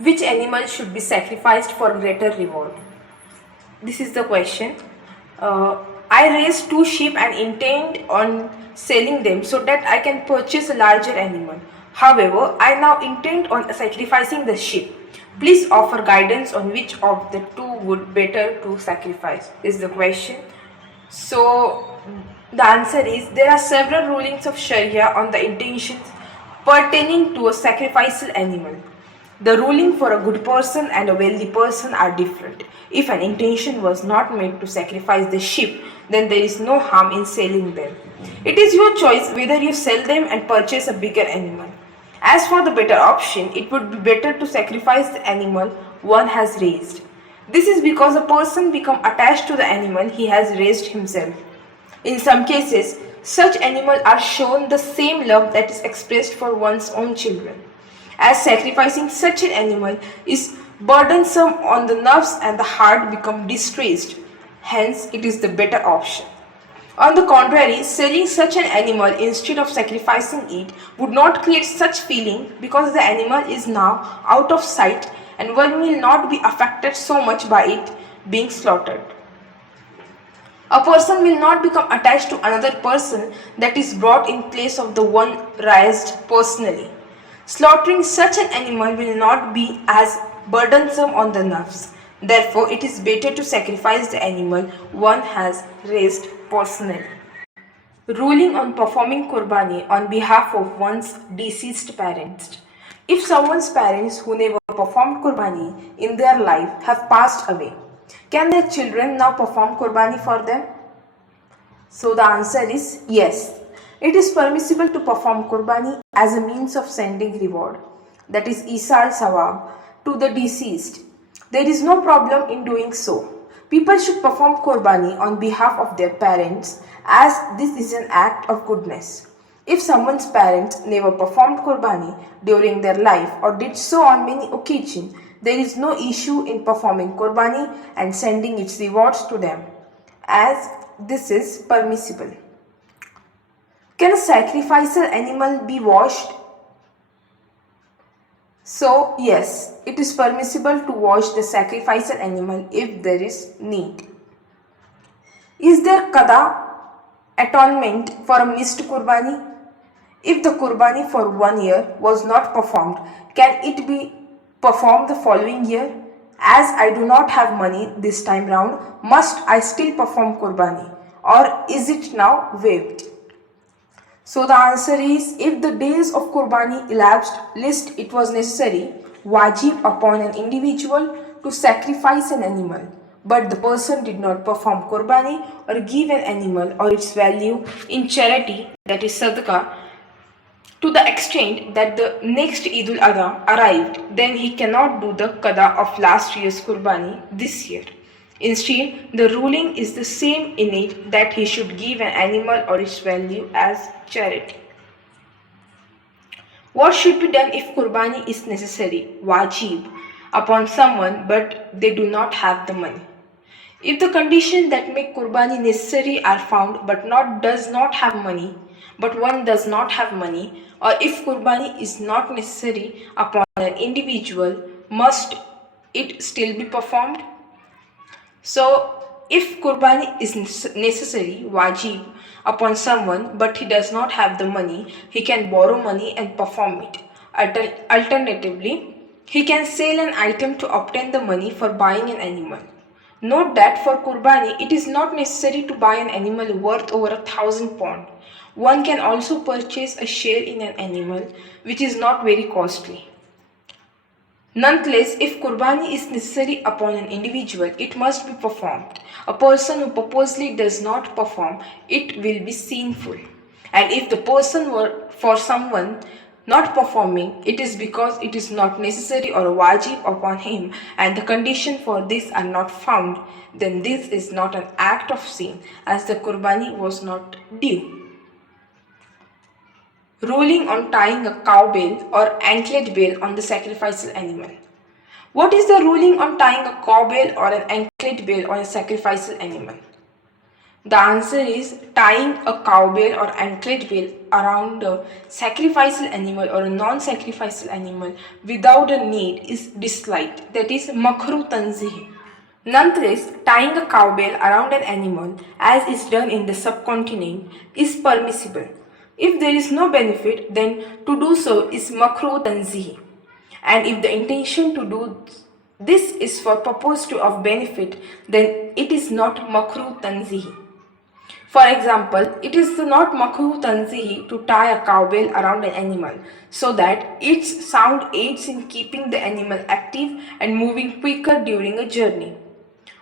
which animal should be sacrificed for greater reward? This is the question. I raise 2 sheep and intend on selling them so that I can purchase a larger animal. However, I now intend on sacrificing the sheep. Please offer guidance on which of the two would better to sacrifice, is the question. So the answer is there are several rulings of Sharia on the intentions pertaining to a sacrificial animal. The ruling for a good person and a wealthy person are different. If an intention was not made to sacrifice the sheep, then there is no harm in selling them. It is your choice whether you sell them and purchase a bigger animal. As for the better option, it would be better to sacrifice the animal one has raised. This is because a person becomes attached to the animal he has raised himself. In some cases, such animals are shown the same love that is expressed for one's own children. As sacrificing such an animal is burdensome on the nerves and the heart become distressed. Hence, it is the better option. On the contrary, selling such an animal instead of sacrificing it would not create such feeling because the animal is now out of sight and one will not be affected so much by it being slaughtered. A person will not become attached to another person that is brought in place of the one raised personally. Slaughtering such an animal will not be as burdensome on the nerves. Therefore, it is better to sacrifice the animal one has raised personally. Ruling on performing qurbani on behalf of one's deceased parents. If someone's parents who never performed qurbani in their life have passed away, can their children now perform qurbani for them? So the answer is yes. It is permissible to perform qurbani as a means of sending reward, that is isal sawab, to the deceased. There is no problem in doing so. People should perform qurbani on behalf of their parents as this is an act of goodness. If someone's parents never performed qurbani during their life or did so on many occasions, there is no issue in performing qurbani and sending its rewards to them, as this is permissible. Can a sacrificial animal be washed? So yes, it is permissible to wash the sacrificial animal if there is need. Is there qada, atonement for a missed qurbani? If the qurbani for 1 year was not performed, can it be performed the following year? As I do not have money this time round, must I still perform qurbani, or is it now waived? So the answer is, if the days of qurbani elapsed, lest it was necessary, wajib upon an individual to sacrifice an animal, but the person did not perform qurbani or give an animal or its value in charity, that is sadaqah, to the extent that the next Eid al-Adha arrived, then he cannot do the qada of last year's qurbani this year. Instead, the ruling is the same in it, that he should give an animal or its value as charity. What should be done if qurbani is necessary, wajib, upon someone but they do not have the money? If the conditions that make qurbani necessary are found but does not have money, but one does not have money, or if qurbani is not necessary upon an individual, must it still be performed? So, if qurbani is necessary, wajib, upon someone but he does not have the money, he can borrow money and perform it. Alternatively, he can sell an item to obtain the money for buying an animal. Note that for qurbani, it is not necessary to buy an animal worth over 1,000 pounds. One can also purchase a share in an animal which is not very costly. Nonetheless, if qurbani is necessary upon an individual, it must be performed. A person who purposely does not perform it will be sinful. And if the person were for someone not performing, it is because it is not necessary or a wajib upon him and the condition for this are not found, then this is not an act of sin as the qurbani was not due. Ruling on tying a cow bell or anklet bell on the sacrificial animal. What is the ruling on tying a cow bell or an anklet bell on a sacrificial animal? The answer is tying a cowbell or anklet bell around a sacrificial animal or a non-sacrificial animal without a need is disliked, that is makruh tanzih. Nonetheless, tying a cowbell around an animal, as is done in the subcontinent, is permissible. If there is no benefit, then to do so is makruh tanzih. And if the intention to do this is for purpose of benefit, then it is not makruh tanzih. For example, it is not makruh tanzihi to tie a cowbell around an animal so that its sound aids in keeping the animal active and moving quicker during a journey.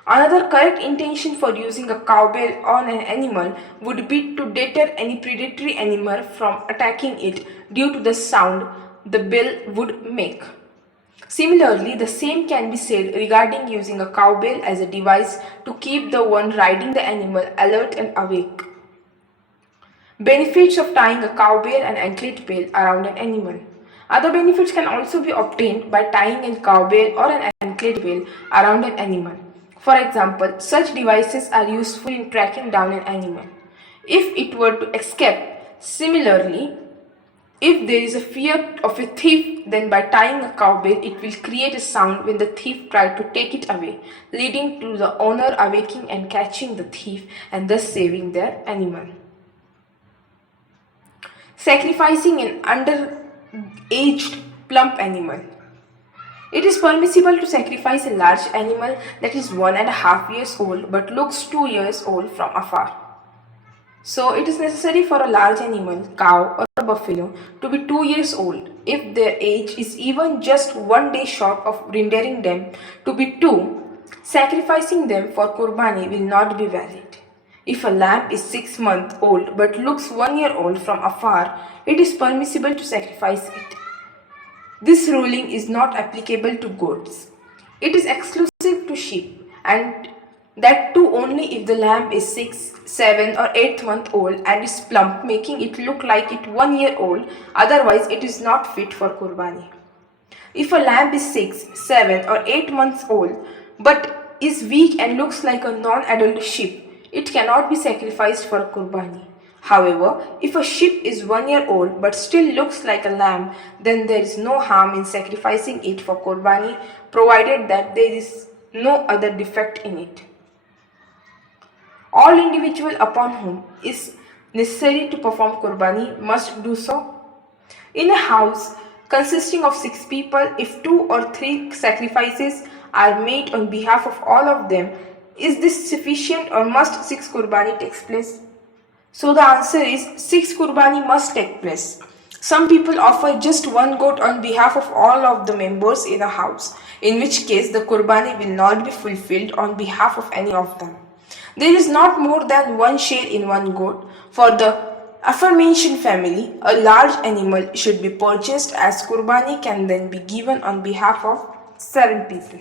Another correct intention for using a cowbell on an animal would be to deter any predatory animal from attacking it due to the sound the bell would make. Similarly, the same can be said regarding using a cowbell as a device to keep the one riding the animal alert and awake. Benefits of tying a cowbell and anklet bell around an animal. Other benefits can also be obtained by tying a cowbell or an anklet bell around an animal. For example, such devices are useful in tracking down an animal if it were to escape. Similarly, if there is a fear of a thief, then by tying a cowbell, it will create a sound when the thief tried to take it away, leading to the owner awaking and catching the thief and thus saving their animal. Sacrificing an underaged plump animal. It is permissible to sacrifice a large animal that is 1.5 years old but looks 2 years old from afar. So it is necessary for a large animal, cow or a buffalo, to be 2 years old. If their age is even just 1 day short of rendering them to be 2, sacrificing them for qurbani will not be valid. If a lamb is 6 months old but looks 1 year old from afar, it is permissible to sacrifice it. This ruling is not applicable to goats. It is exclusive to sheep, and that too only if the lamb is 6, 7 or 8 month old and is plump, making it look like it 1 year old, otherwise it is not fit for qurbani. If a lamb is 6, 7 or 8 months old but is weak and looks like a non-adult sheep, it cannot be sacrificed for qurbani. However, if a sheep is 1 year old but still looks like a lamb, then there is no harm in sacrificing it for qurbani, provided that there is no other defect in it. All individual upon whom is necessary to perform qurbani must do so. In a house consisting of 6 people, if 2 or 3 sacrifices are made on behalf of all of them, is this sufficient or must 6 qurbani take place? So the answer is 6 qurbani must take place. Some people offer just 1 goat on behalf of all of the members in a house, in which case the qurbani will not be fulfilled on behalf of any of them. There is not more than 1 share in 1 goat. For the aforementioned family, a large animal should be purchased as qurbani can then be given on behalf of 7 people.